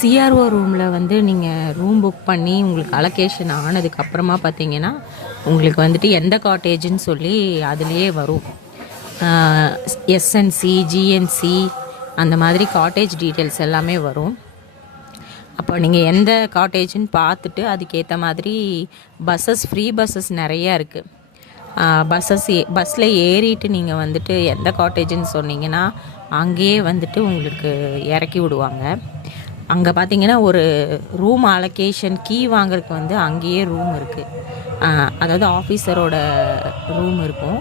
CRO ரூமில் வந்து நீங்கள் ரூம் புக் பண்ணி உங்களுக்கு அலோகேஷன் ஆனதுக்கப்புறமா பார்த்தீங்கன்னா உங்களுக்கு வந்துட்டு எந்த காட்டேஜுன்னு சொல்லி அதுலேயே வரும். எஸ்என்சி, ஜிஎன்சி அந்த மாதிரி காட்டேஜ் டீட்டெயில்ஸ் எல்லாமே வரும். அப்போ நீங்கள் எந்த காட்டேஜுன்னு பார்த்துட்டு அதுக்கேற்ற மாதிரி ஃப்ரீ பஸ்ஸஸ் நிறையா இருக்குது. பஸ்ஸில் ஏறிட்டு நீங்கள் வந்துட்டு எந்த காட்டேஜுன்னு சொன்னீங்கன்னா அங்கேயே வந்துட்டு உங்களுக்கு இறக்கி விடுவாங்க. அங்கே பார்த்தீங்கன்னா ஒரு ரூம் அலோகேஷன் கீ வாங்குறதுக்கு வந்து அங்கேயே ரூம் இருக்குது. அதாவது ஆஃபீஸரோட ரூம் இருக்கும்.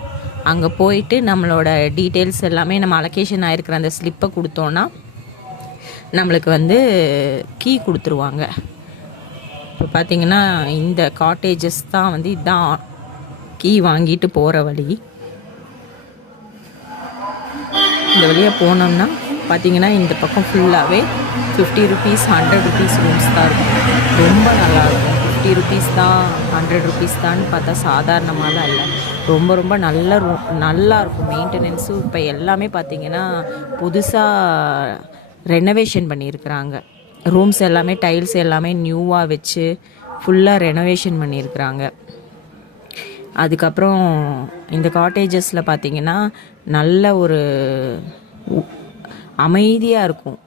அங்கே போயிட்டு நம்மளோட டீட்டெயில்ஸ் எல்லாமே நம்ம அலோகேஷன் ஆகிருக்கிற அந்த ஸ்லிப்பை கொடுத்தோன்னா நம்மளுக்கு வந்து கீ கொடுத்துருவாங்க. இப்போ பார்த்திங்கன்னா இந்த காட்டேஜஸ் தான் வந்து இதுதான் கீ வாங்கிட்டு போகிற வழி. இந்த வழியாக போனோம்னா பார்த்திங்கன்னா இந்த பக்கம் ஃபுல்லாகவே 50 ருபீஸ் 100 ருபீஸ் ரூம்ஸ் தான் இருக்கும். ரொம்ப நல்லாயிருக்கும். 50 ருபீஸ் தான் 100 ருபீஸ் தான் பார்த்தா சாதாரணமாலாம் இல்லை. ரொம்ப ரொம்ப நல்லாயிருக்கும். மெயின்டெனன்ஸும் இப்போ எல்லாமே பார்த்திங்கன்னா புதுசாக ரெனோவேஷன் பண்ணியிருக்கிறாங்க. ரூம்ஸ் எல்லாமே டைல்ஸ் எல்லாமே நியூவாக வச்சு ஃபுல்லாக ரெனோவேஷன் பண்ணியிருக்கிறாங்க. அதுக்கப்புறம் இந்த காட்டேஜஸில் பார்த்திங்கன்னா நல்ல ஒரு அமைதியாக இருக்கும்.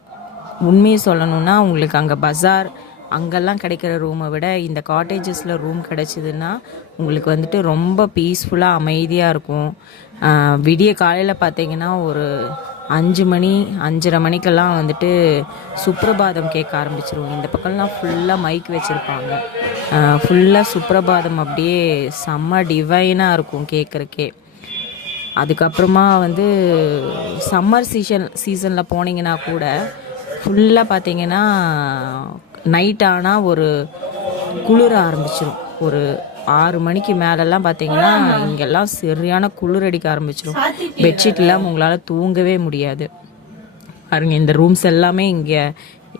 உண்மையை சொல்லணுன்னா உங்களுக்கு அங்கே பஜார் அங்கெல்லாம் கிடைக்கிற ரூமை விட இந்த காட்டேஜஸில் ரூம் கிடச்சிதுன்னா உங்களுக்கு வந்துட்டு ரொம்ப பீஸ்ஃபுல்லாக அமைதியாக இருக்கும். விடிய காலையில் பார்த்தீங்கன்னா ஒரு 5 மணி 5:30 மணிக்கெல்லாம் வந்துட்டு சுப்ரபாதம் கேட்க ஆரம்பிச்சிருவோம். இந்த பக்கம்லாம் ஃபுல்லாக மைக் வச்சுருப்பாங்க. ஃபுல்லாக சுப்ரபாதம் அப்படியே செம்ம டிவைனாக இருக்கும் கேட்குறக்கே. அதுக்கப்புறமா வந்து சம்மர் சீசனில் போனீங்கன்னா கூட ஃபுல்லாக பார்த்தீங்கன்னா நைட் ஆனால் ஒரு குளிர ஆரம்பிச்சிடும். ஒரு 6 மணிக்கு மேலெல்லாம் பார்த்தீங்கன்னா இங்கெல்லாம் சரியான குளிர் அடிக்க ஆரம்பிச்சிடும். பெட்ஷீட்லாம் உங்களால் தூங்கவே முடியாது. பாருங்கள், இந்த ரூம்ஸ் எல்லாமே இங்கே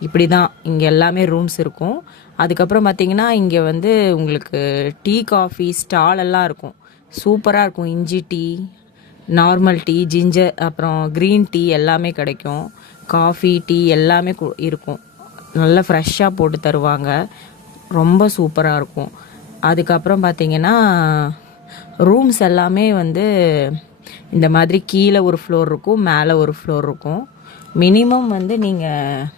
இப்படி தான். இங்கே எல்லாமே ரூம்ஸ் இருக்கும். அதுக்கப்புறம் பார்த்தீங்கன்னா இங்கே வந்து உங்களுக்கு டீ காஃபி ஸ்டால் எல்லாம் இருக்கும். சூப்பராக இருக்கும். இஞ்சி டீ, நார்மல் டீ, ஜிஞ்சர், அப்புறம் க்ரீன் டீ எல்லாமே கிடைக்கும். காஃபி, டீ எல்லாமே இருக்கும். நல்லா ஃப்ரெஷ்ஷாக போட்டு தருவாங்க. ரொம்ப சூப்பராக இருக்கும். அதுக்கப்புறம் பார்த்திங்கன்னா ரூம்ஸ் எல்லாமே வந்து இந்த மாதிரி கீழே ஒரு ஃப்ளோர் இருக்கும், மேலே ஒரு ஃப்ளோர் இருக்கும். மினிமம் வந்து நீங்கள்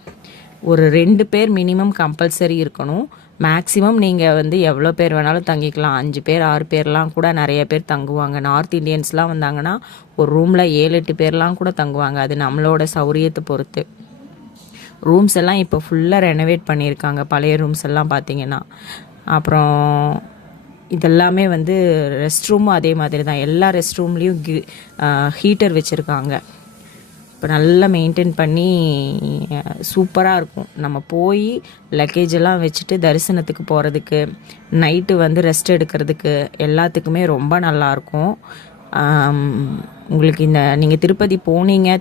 ஒரு 2 பேர் மினிமம் கம்பல்சரி இருக்கணும். மேக்ஸிமம் நீங்கள் வந்து எவ்வளோ பேர் வேணாலும் தங்கிக்கலாம். 5 பேர் 6 பேர்லாம் கூட நிறைய பேர் தங்குவாங்க. நார்த் இண்டியன்ஸ்லாம் வந்தாங்கன்னா ஒரு ரூமில் 7-8 பேர்லாம் கூட தங்குவாங்க. அது நம்மளோட சௌரியத்தை பொறுத்து. ரூம்ஸ் எல்லாம் இப்போ ஃபுல்லாக ரெனோவேட் பண்ணியிருக்காங்க. பழைய ரூம்ஸ் எல்லாம் பார்த்தீங்கன்னா. அப்புறம் இதெல்லாமே வந்து ரெஸ்ட் ரூமும் அதே மாதிரி தான். எல்லா ரெஸ்ட் ரூம்லேயும் ஹீட்டர் வச்சுருக்காங்க. இப்போ நல்லா மெயின்டைன் பண்ணி சூப்பராக இருக்கும். நம்ம போய் லக்கேஜ் எல்லாம் வச்சுட்டு தரிசனத்துக்கு போகிறதுக்கு, நைட்டு வந்து ரெஸ்ட் எடுக்கிறதுக்கு எல்லாத்துக்குமே ரொம்ப நல்லாயிருக்கும். உங்களுக்கு நீங்கள்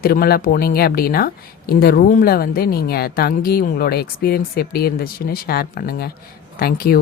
திருமலை போனீங்க அப்படின்னா இந்த ரூமில் வந்து நீங்கள் தங்கி உங்களோட எக்ஸ்பீரியன்ஸ் எப்படி இருந்துச்சுன்னு ஷேர் பண்ணுங்கள். தேங்க்யூ.